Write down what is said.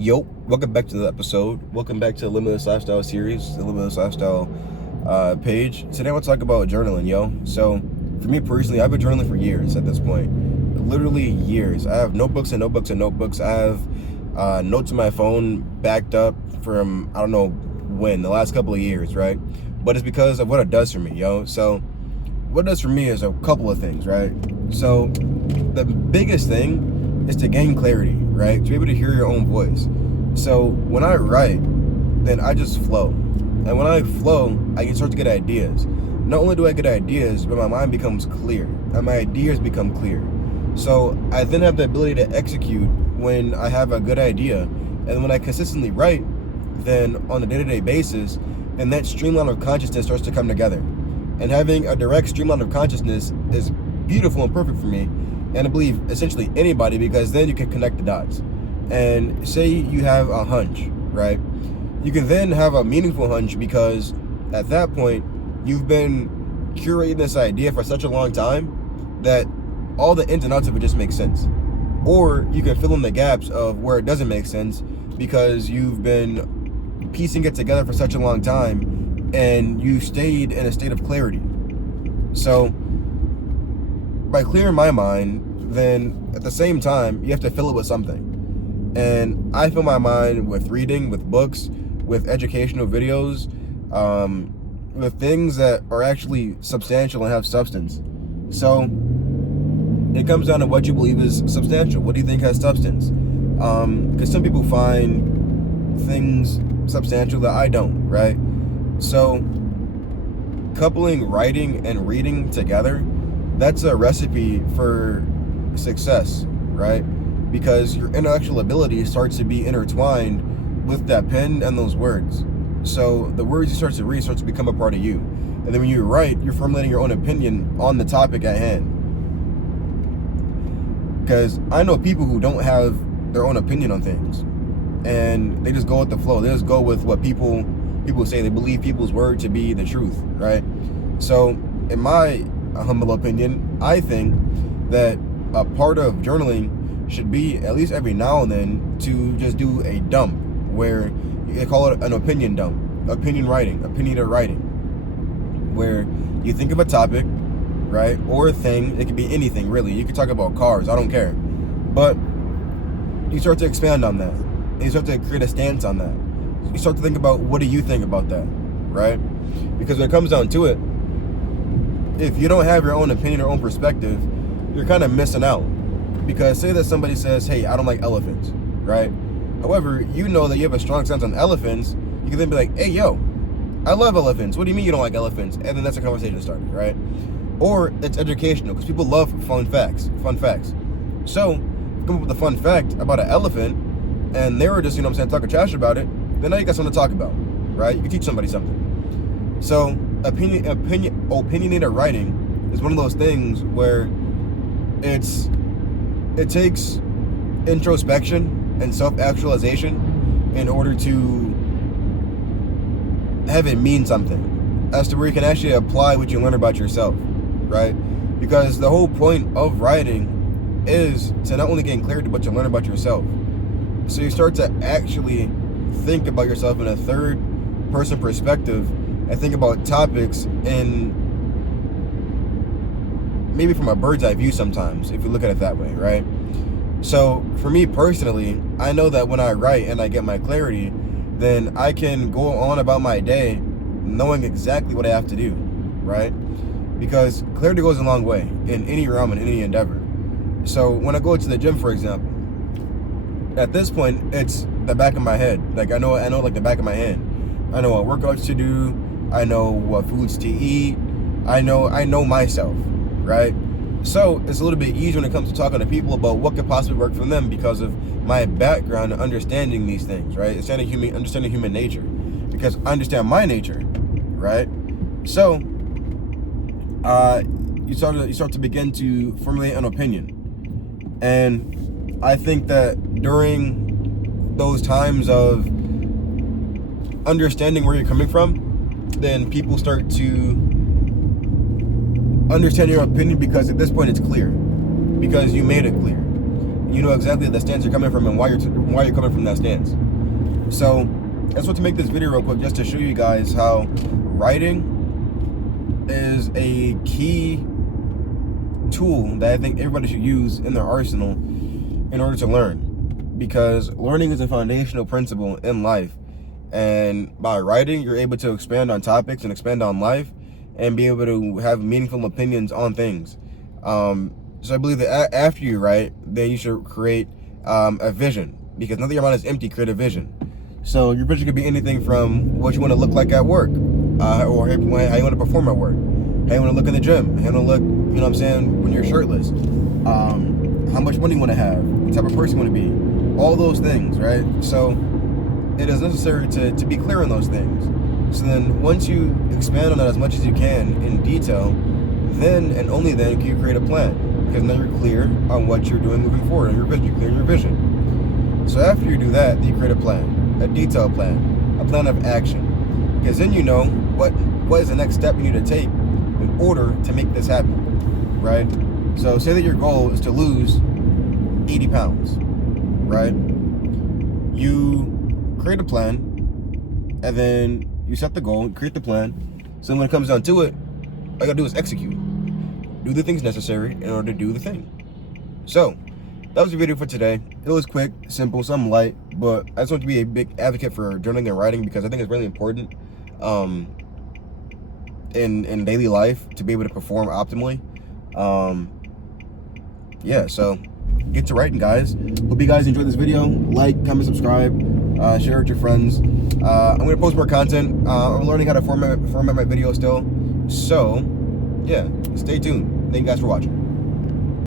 Yo, welcome back to the episode. Welcome back to the Limitless Lifestyle series, the Limitless Lifestyle page. Today I want to talk about journaling, yo. So, for me personally, I've been journaling for years at this point. Literally years. I have notebooks and notebooks and notebooks. I have notes on my phone backed up from, I don't know when, the last couple of years, right? But it's because of what it does for me, yo. So, what it does for me is a couple of things, right? So, the biggest thing is to gain clarity, right? To be able to hear your own voice. So when I write, then I just flow. And when I flow, I can start to get ideas. Not only do I get ideas, but my mind becomes clear. And my ideas become clear. So I then have the ability to execute when I have a good idea. And when I consistently write, then on a day-to-day basis, then that streamline of consciousness starts to come together. And having a direct streamline of consciousness is beautiful and perfect for me. And I believe essentially anybody, because then you can connect the dots. And say you have a hunch, right? You can then have a meaningful hunch because at that point, you've been curating this idea for such a long time that all the ins and outs of it just make sense. Or you can fill in the gaps of where it doesn't make sense because you've been piecing it together for such a long time and you stayed in a state of clarity. So by clearing my mind, then at the same time, you have to fill it with something. And I fill my mind with reading, with books, with educational videos, with things that are actually substantial and have substance. So it comes down to what you believe is substantial. What do you think has substance? Because some people find things substantial that I don't, right? So coupling writing and reading together, that's a recipe for success, right? Because your intellectual ability starts to be intertwined with that pen and those words. So the words you start to read starts to become a part of you. And then when you write, you're formulating your own opinion on the topic at hand. Because I know people who don't have their own opinion on things. And they just go with the flow. They just go with what people say. They believe people's word to be the truth, right? So in my humble opinion, I think that a part of journaling should be at least every now and then to just do a dump where you call it an opinion dump, opinionated writing, where you think of a topic, right, or a thing. It could be anything really. You could talk about cars, I don't care, but you start to expand on that and you start to create a stance on that. You start to think about, what do you think about that, right? Because when it comes down to it, if you don't have your own opinion or own perspective, you're kind of missing out. Because say that somebody says, hey, I don't like elephants, right? However, you know that you have a strong sense on elephants. You can then be like, hey, yo, I love elephants. What do you mean you don't like elephants? And then that's a conversation started, right? Or it's educational because people love fun facts. So, come up with a fun fact about an elephant and they were just, talking trash about it, then now you got something to talk about, right? You can teach somebody something. So, opinionated writing is one of those things where it takes introspection and self-actualization in order to have it mean something, as to where you can actually apply what you learn about yourself, right? Because the whole point of writing is to not only gain clarity, but to learn about yourself. So you start to actually think about yourself in a third person perspective and think about topics in maybe from a bird's eye view sometimes, if you look at it that way, right? So for me personally, I know that when I write and I get my clarity, then I can go on about my day knowing exactly what I have to do, right? Because clarity goes a long way in any realm, in any endeavor. So when I go to the gym, for example, at this point, it's the back of my head. Like I know like the back of my hand. I know what workouts to do. I know what foods to eat. I know myself, right? So it's a little bit easier when it comes to talking to people about what could possibly work for them because of my background and understanding these things, right? Understanding human nature, because I understand my nature, right? So you start to begin to formulate an opinion, and I think that during those times of understanding where you're coming from, then people start to understand your opinion, because at this point it's clear, because you made it clear. you know exactly the stance you're coming from and why you're coming from that stance. So I just want to make this video real quick just to show you guys how writing is a key tool that I think everybody should use in their arsenal in order to learn, because learning is a foundational principle in life, and by writing you're able to expand on topics and expand on life and be able to have meaningful opinions on things. So I believe that after you write, then you should create a vision, because nothing your mind is empty. Create a vision. So your vision could be anything from what you want to look like at work, or how you want to perform at work, how you want to look in the gym, how you want to look, you know what I'm saying, when you're shirtless, how much money you want to have, the type of person you want to be, all those things, right? So it is necessary to be clear on those things. So then once you expand on that as much as you can in detail, then and only then can you create a plan, because now you're clear on what you're doing moving forward, and your vision, you're clear on your vision. So after you do that, you create a plan, a detailed plan, a plan of action, because then you know what is the next step you need to take in order to make this happen, right? So say that your goal is to lose 80 pounds, right? You create a plan, and then you set the goal, create the plan. So when it comes down to it, all you gotta do is execute. Do the things necessary in order to do the thing. So that was the video for today. It was quick, simple, something light, but I just want to be a big advocate for journaling and writing, because I think it's really important in daily life to be able to perform optimally. Yeah, so get to writing, guys. Hope you guys enjoyed this video. Like, comment, subscribe, share it with your friends. I'm gonna post more content. I'm learning how to format my videos still. So yeah, stay tuned. Thank you guys for watching.